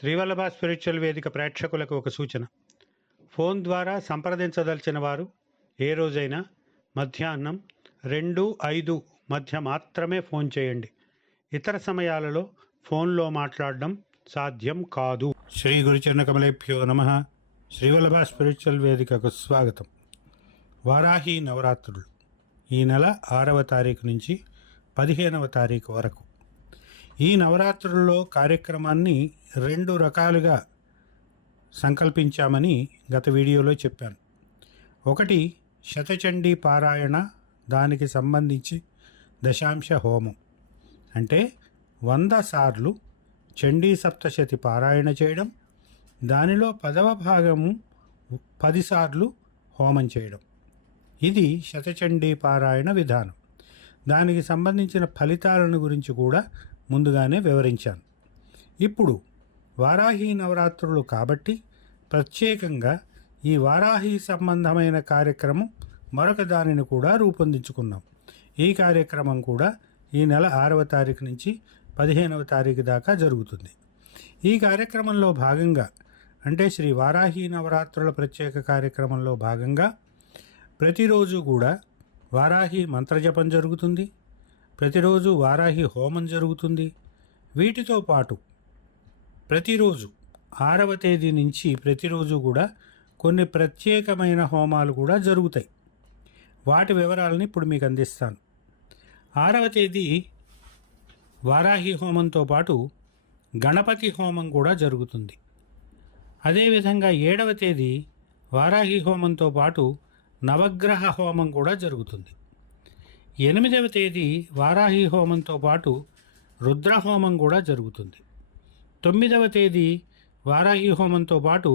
Srivallabha spiritual వేదిక ప్రేక్షకులకు ఒక సూచన. ఫోన్ ద్వారా సంప్రదించదలిచిన వారు ఏ రోజైనా మధ్యాహ్నం 2-5 మధ్య మాత్రమే ఫోన్ చేయండి. ఇతర సమయాలలో ఫోన్లో మాట్లాడడం సాధ్యం కాదు. శ్రీ గురుచరణ కమలేభ్యో నమః. శ్రీవల్లభ స్పిరిచువల్ వేదికకు స్వాగతం. వారాహి నవరాత్రులు ఈ నెల 6వ తారీఖు నుంచి 15వ తారీఖు వరకు. ఈ నవరాత్రుల్లో కార్యక్రమాన్ని 2 రకాలుగా సంకల్పించామని గత వీడియోలో చెప్పాను. ఒకటి శతచండీ పారాయణ, దానికి సంబంధించి దశాంశ హోమం, అంటే 100 సార్లు చండీ సప్తశతి పారాయణ చేయడం, దానిలో 10వ భాగము 10 సార్లు హోమం చేయడం. ఇది శతచండీ పారాయణ విధానం. దానికి సంబంధించిన ఫలితాలను గురించి కూడా ముందుగానే వివరించాను. ఇప్పుడు వారాహి నవరాత్రులు కాబట్టి ప్రత్యేకంగా ఈ వారాహి సంబంధమైన కార్యక్రమం మరొక దానిని కూడా రూపొందించుకున్నాం. ఈ కార్యక్రమం కూడా ఈ నెల 6వ తారీఖు నుంచి 15వ తారీఖు దాకా జరుగుతుంది. ఈ కార్యక్రమంలో భాగంగా, అంటే శ్రీ వారాహి నవరాత్రుల ప్రత్యేక కార్యక్రమంలో భాగంగా ప్రతిరోజు కూడా వారాహి మంత్రజపం జరుగుతుంది. ప్రతిరోజు వారాహి హోమం జరుగుతుంది. వీటితో పాటు ప్రతిరోజు 6వ తేదీ నుంచి ప్రతిరోజు కూడా కొన్ని ప్రత్యేకమైన హోమాలు కూడా జరుగుతాయి. వాటి వివరాలని ఇప్పుడు మీకు అందిస్తాను. 6వ తేదీ వారాహి హోమంతో పాటు గణపతి హోమం కూడా జరుగుతుంది. అదేవిధంగా 7వ తేదీ వారాహి హోమంతో పాటు నవగ్రహ హోమం కూడా జరుగుతుంది. 8వ తేదీ వారాహి హోమంతో పాటు రుద్రహోమం కూడా జరుగుతుంది. 9వ తేదీ వారాహి హోమంతో పాటు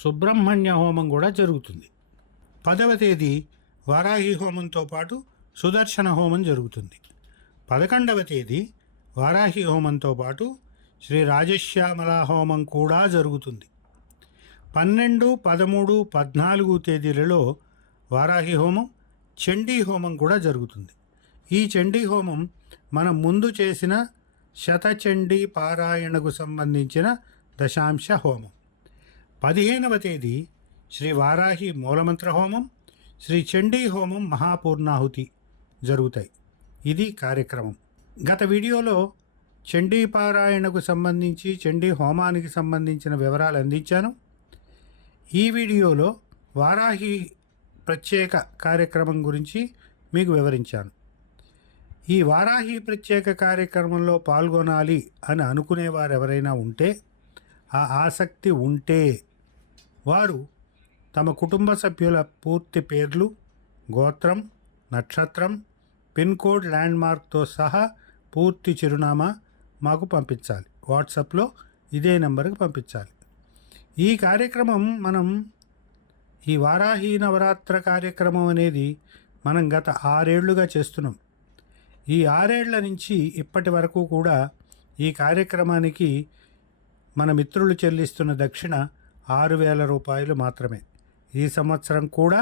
సుబ్రహ్మణ్య హోమం కూడా జరుగుతుంది. 10వ తేదీ వారాహి హోమంతో పాటు సుదర్శన హోమం జరుగుతుంది. 11వ తేదీ వారాహి హోమంతో పాటు శ్రీ రాజశ్యామల హోమం కూడా జరుగుతుంది. 12, 13, 14 తేదీలలో వారాహి హోమం, చండీ హోమం కూడా జరుగుతుంది. ఈ చండీ హోమం మనం ముందు చేసిన శతచండీ పారాయణకు సంబంధించిన దశాంశ హోమం. 15వ తేదీ శ్రీ వారాహి మూలమంత్ర హోమం, శ్రీ చండీ హోమం, మహాపూర్ణాహుతి జరుగుతాయి. ఇది కార్యక్రమం. గత వీడియోలో చండీ పారాయణకు సంబంధించి, చండీ హోమానికి సంబంధించిన వివరాలు అందించాను. ఈ వీడియోలో వారాహి ప్రత్యేక కార్యక్రమం గురించి మీకు వివరించాను. ఈ వారాహి ప్రత్యేక కార్యక్రమంలో పాల్గొనాలి అని అనుకునేవారు ఎవరైనా ఉంటే, ఆ ఆసక్తి ఉంటే వారు తమ కుటుంబ సభ్యుల పూర్తి పేర్లు, గోత్రం, నక్షత్రం, పిన్ కోడ్, ల్యాండ్మార్క్తో సహా పూర్తి చిరునామా మాకు పంపించాలి. వాట్సాప్లో ఇదే నెంబర్కి పంపించాలి. ఈ కార్యక్రమం ఈ వారాహి నవరాత్ర కార్యక్రమం అనేది మనం గత 6 ఏళ్లుగా చేస్తున్నాం. ఈ 6 ఏళ్ల నుంచి ఇప్పటి వరకు కూడా ఈ కార్యక్రమానికి మన మిత్రులు చెల్లిస్తున్న దక్షిణ 6,000 రూపాయలు మాత్రమే. ఈ సంవత్సరం కూడా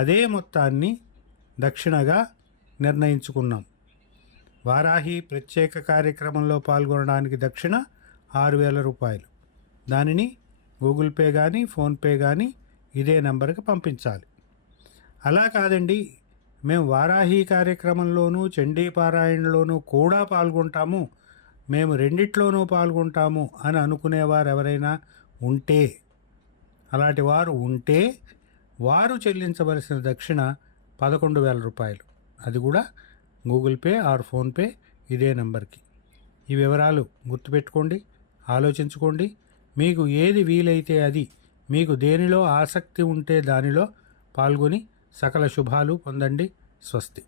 అదే మొత్తాన్ని దక్షిణగా నిర్ణయించుకున్నాం. వారాహి ప్రత్యేక కార్యక్రమంలో పాల్గొనడానికి దక్షిణ 6,000 రూపాయలు. దానిని గూగుల్ పే కానీ, ఫోన్పే కానీ ఇదే నెంబర్కి పంపించాలి. అలా కాదండి, మేము వారాహి కార్యక్రమంలోనూ చండీ పారాయణలోనూ కూడా పాల్గొంటాము, మేము రెండిట్లోనూ పాల్గొంటాము అని అనుకునేవారు ఎవరైనా ఉంటే, అలాంటి వారు ఉంటే వారు చెల్లించవలసిన దక్షిణ 11,000 రూపాయలు. అది కూడా గూగుల్ పే ఆర్ ఫోన్పే ఇదే నెంబర్కి. ఈ వివరాలు గుర్తుపెట్టుకోండి, ఆలోచించుకోండి. మీకు ఏది వీలైతే అది, మీకు దేనిలో ఆసక్తి ఉంటే దానిలో పాల్గొని సకల శుభాలు పొందండి. స్వస్తి.